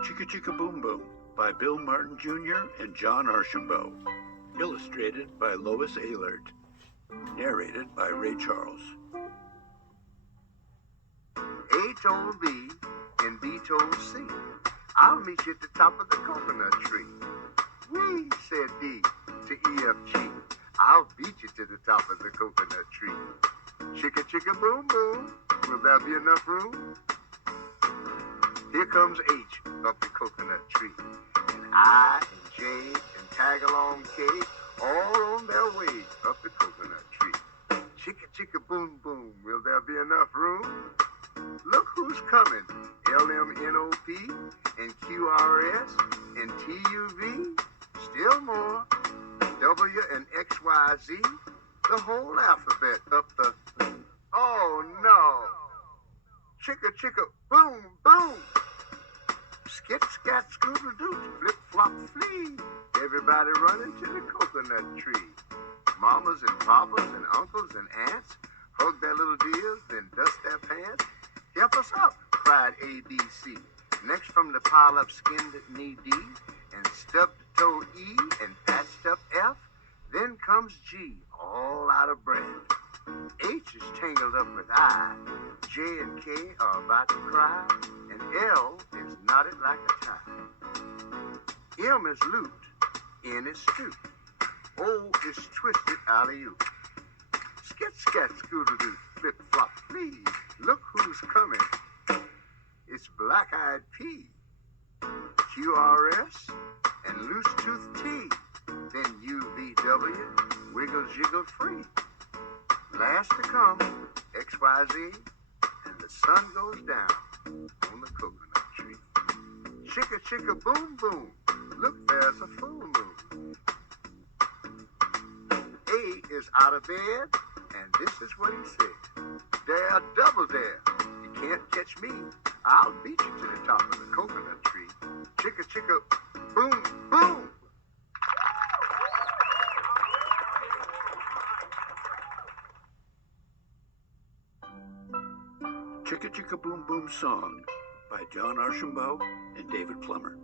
Chicka Chicka Bum Bum by Bill Martin Jr. and John Archambault. Illustrated by Lois Ehlert. Narrated by Ray Charles. A told B and B told C, I'll meet you at the top of the coconut tree. We, said D to EFG, I'll beat you to the top of the coconut tree. Chicka chicka boom boom, will there be enough room? Here comes H up the coconut tree, and I and J and tag along K, all on their way up the coconut tree. Chicka chicka boom boom, will there be enough room? Look who's coming, LMNOP and QRS and TUV, still more, W and XYZ, the whole alphabet up the, oh no, chicka chicka boom boom, skit scat scoodle doo, flip flop flee, everybody running to the coconut tree. Mamas and papas and uncles and aunts hug their little dears, then dust their pants. Help us up, cried ABC. Next from the pile up skinned knee D, and stubbed toe E, and patched up F. Then comes G, all out of breath. H is tangled up with I. J and K are about to cry, and L is knotted like a tie. M is looped, N is stooped. O is twisted alley-oop. Skit scat scoodle-doo, flip flop flee. Look who's coming. It's black-eyed P, QRS, and loose tooth T. Then UVW, wiggle jiggle free. Last to come, XYZ, and the sun goes down on the coconut tree. Chicka chicka boom boom, look there's a full moon. A is out of bed, and this is what he said. Dare, double dare, you can't catch me. I'll beat you to the top of the coconut tree. Chicka chicka boom boom. Chicka Chicka Boom Boom Song by John Archambault and David Plummer.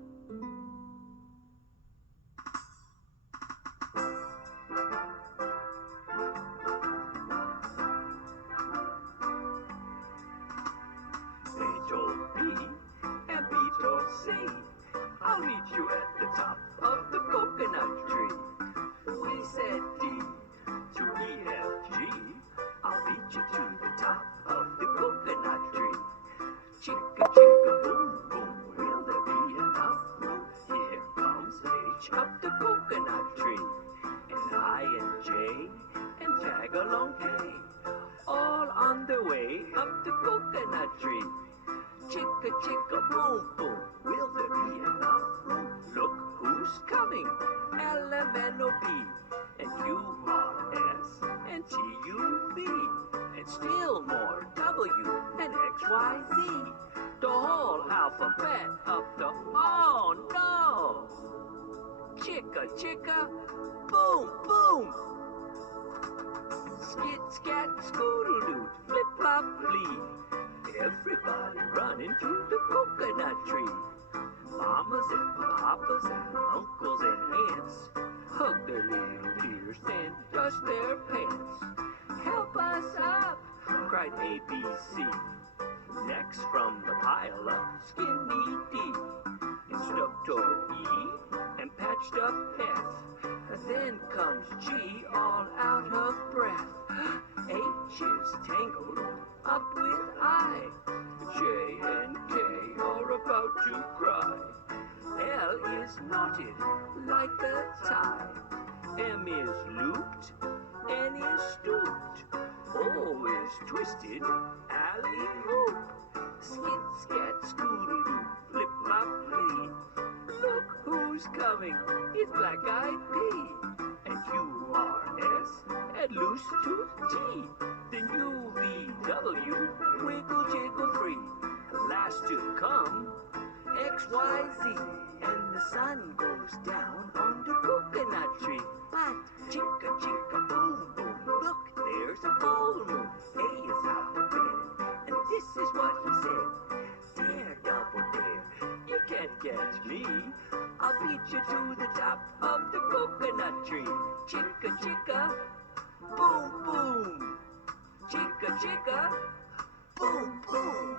A told B and B told C, I'll meet you at the top of the coconut tree. We said D to EFG, I'll beat you to the top of the coconut tree. Chicka chicka boom boom, will there be enough room? Here comes H up the coconut tree, and I and J and tag along K, all on their way up the coconut tree. Chicka chicka boom boom, will there be enough room? Look who's coming, LMNOP and QRS and TUV and still more W and XYZ, the whole alphabet up the, oh no! Chicka chicka boom boom, skit scat scoodle doo, flip flop flee. Everybody running to the coconut tree. Mamas and papas and uncles and aunts hug their little dears and dust their pants. Help us up, cried ABC. Next from the pile up, skinny D, and stubbed toe E, and patched up F. Then comes G, all out of breath. H is tangled up with I. J and K are about to cry. L is knotted like a tie. M is looped, N is stooped. O is twisted, alley-oop. Skit scat scoodle-doo, flip flop flee. Look who's coming, it's black-eyed P and QRS and loose tooth T. Then UVW, wiggle jiggle free. Last to come, XYZ, and the sun goes down on the coconut tree. But chicka chicka boom boom, look there's a full moon. A is out of bed, and this is what he said. Dare, double dare, you can't catch me, I'll beat you to the top of the coconut tree. Chicka chicka, boom boom. Chicka chicka, boom boom.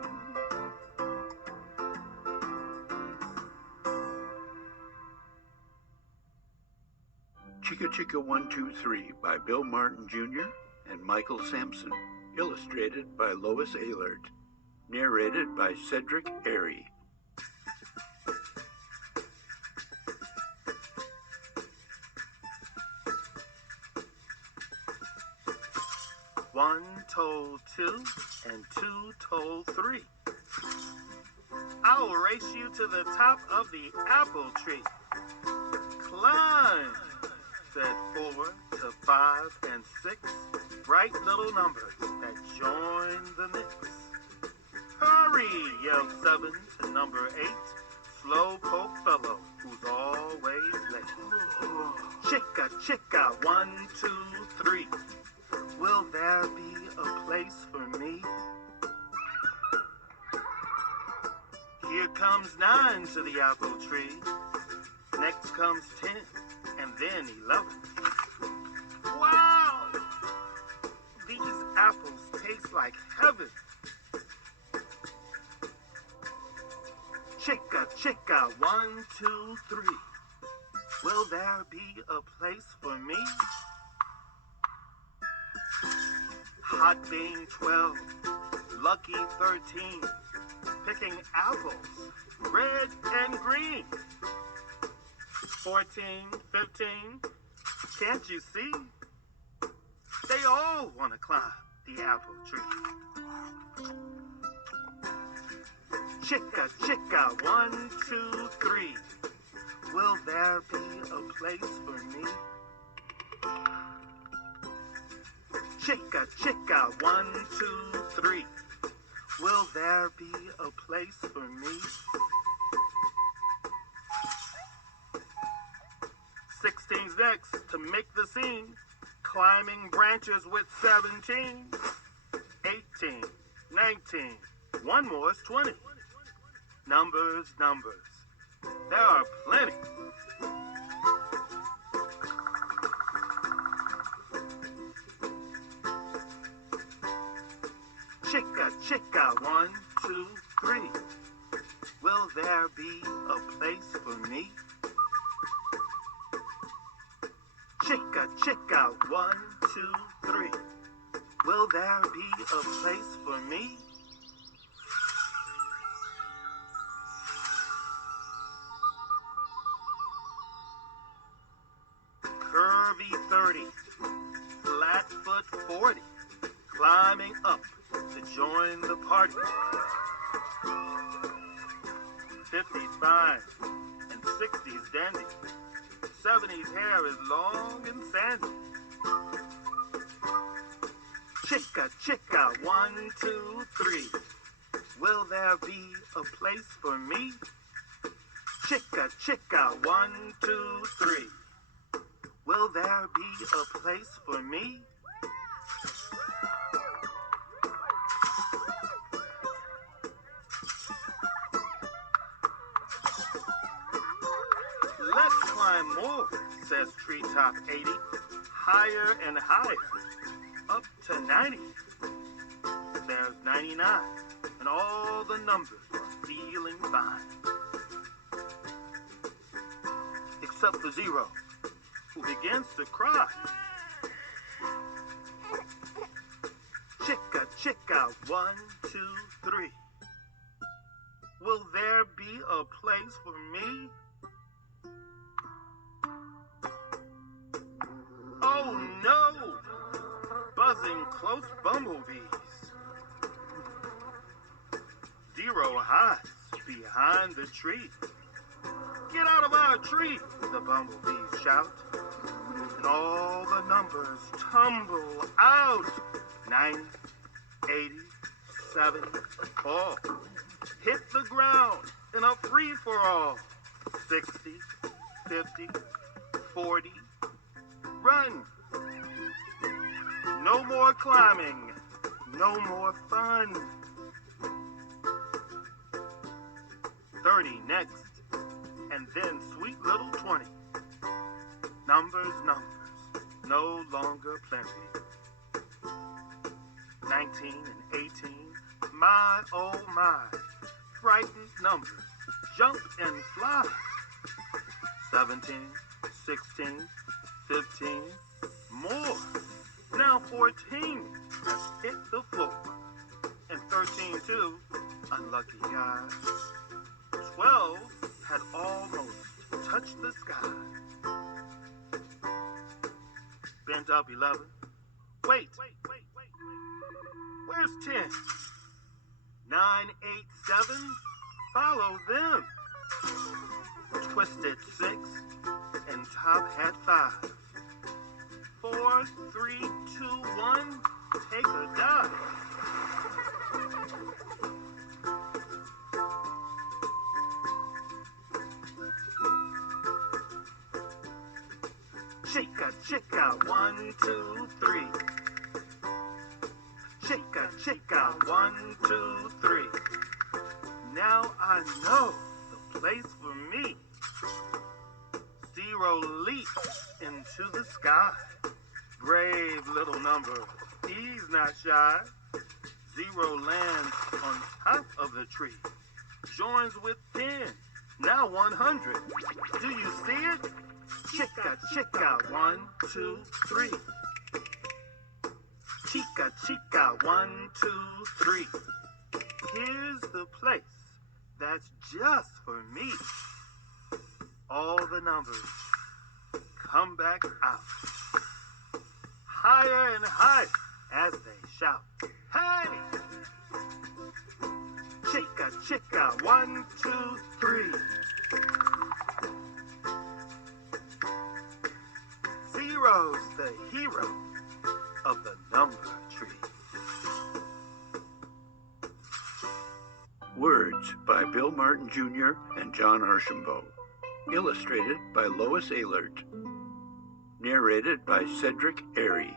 Chicka Chicka 1, 2, 3 by Bill Martin Jr. and Michael Sampson. Illustrated by Lois Ehlert. Narrated by Cedric Airy. One told two, and two told three. I'll race you to the top of the apple tree. Climb, said 4 to 5 and 6, bright little numbers that join the mix. Hurry, yelled 7 to number 8, slowpoke fellow who's always late. Chicka chicka 1, 2, 3. Will there be a place for me? Here comes 9 to the apple tree. Next comes 10, and then 11. Wow! These apples taste like heaven. Chicka chicka 1, 2, 3. Will there be a place for me? Hot bean 12, lucky 13, picking apples, red and green. 14, 15, can't you see? They all want to climb the apple tree. Chicka chicka 1, 2, 3. Will there be a place for me? Chicka chicka 1, 2, 3. Will there be a place for me? 16's next to make the scene, climbing branches with 17, 18, 19, one more is 20. Numbers, numbers, there are plenty. Chicka chicka 1, 2, 3. Will there be a place for me? Chicka chicka 1, 2, 3. Will there be a place for me? Curvy 30, flat foot 40, climbing up to join the party. 50's fine and 60's dandy. 70's hair is long and sandy. Chicka chicka 1, 2, 3. Will there be a place for me? Chicka chicka 1, 2, 3. Will there be a place for me? Let's climb more, says Treetop 80. Higher and higher, up to 90. There's 99, and all the numbers are feeling fine. Except for 0, who begins to cry. Chicka chicka 1, 2, 3. Will there be a place for me? Oh no! Buzzing close bumblebees. 0 hides behind the tree. Get out of our tree, the bumblebees shout. And all the numbers tumble out. 90, 80, 70, fall. Hit the ground in a free-for-all. 60, 50, 40, run. No more climbing, no more fun. 30 next and then sweet little 20. Numbers, no longer plenty. 19 and 18, my oh my, frightened numbers, jump and fly. 17, 16, 15, more. Now 14 has hit the floor. And 13 too, unlucky guy. 12 had almost touched the sky. Bent up 11. Wait. Where's 10? 9, 8, 7. Follow them. Twisted 6 and top hat 5. 4, 3, 2, 1. Take a dive. Chicka chicka 1, 2, 3. Chicka chicka 1, 2, 3. Now I know the place for me. 0 leaps into the sky. Brave little number, he's not shy. 0 lands on top of the tree. Joins with 10, now 100. Do you see it? Chicka chicka 1, 2, 3. Chicka chicka 1, 2, 3. Here's the place that's just for me. All the numbers come back out. Higher and higher as they shout. Hey! Chicka chicka 1, 2, 3. 0's the hero of the number tree. Words by Bill Martin Jr. and John Archambault. Illustrated by Lois Ehlert. Narrated by Cedric Airy.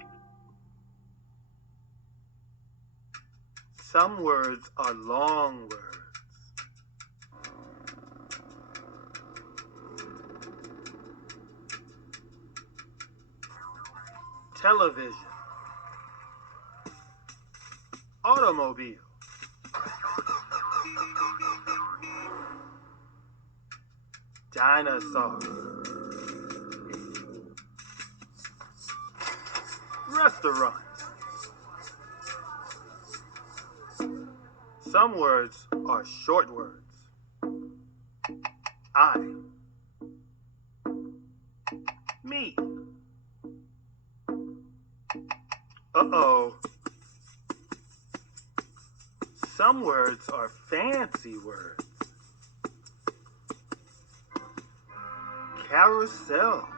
Some words are long words. Television. Automobile. Dinosaur. Restaurant. Some words are short words. I. Me. Uh-oh. Some words are fancy words. Carousel.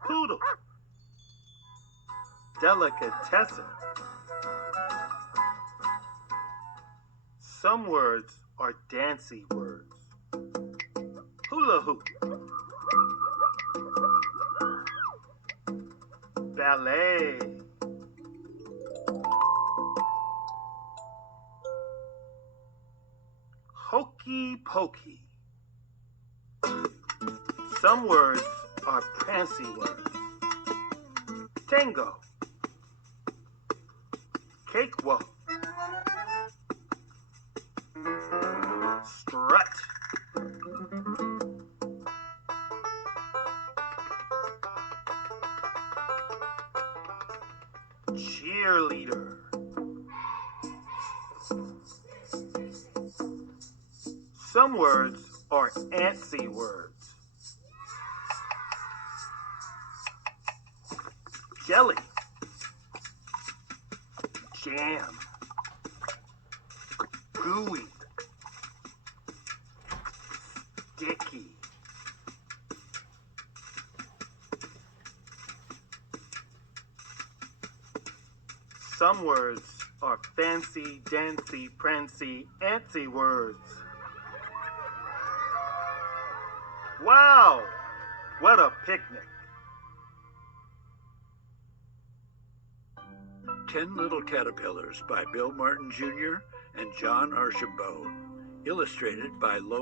Poodle. Delicatessen. Some words are dancy words. Hula hoop. Ballet. Hokey pokey. Some words are prancy words. Tango. Cakewalk. Strut. Cheerleader. Some words are antsy words. Jelly. Jam. Gooey. Sticky. Some words are fancy, dancy, prancy, antsy words. Wow! What a picnic. 10 Little Caterpillars by Bill Martin Jr. and John Archambault. Illustrated by Lois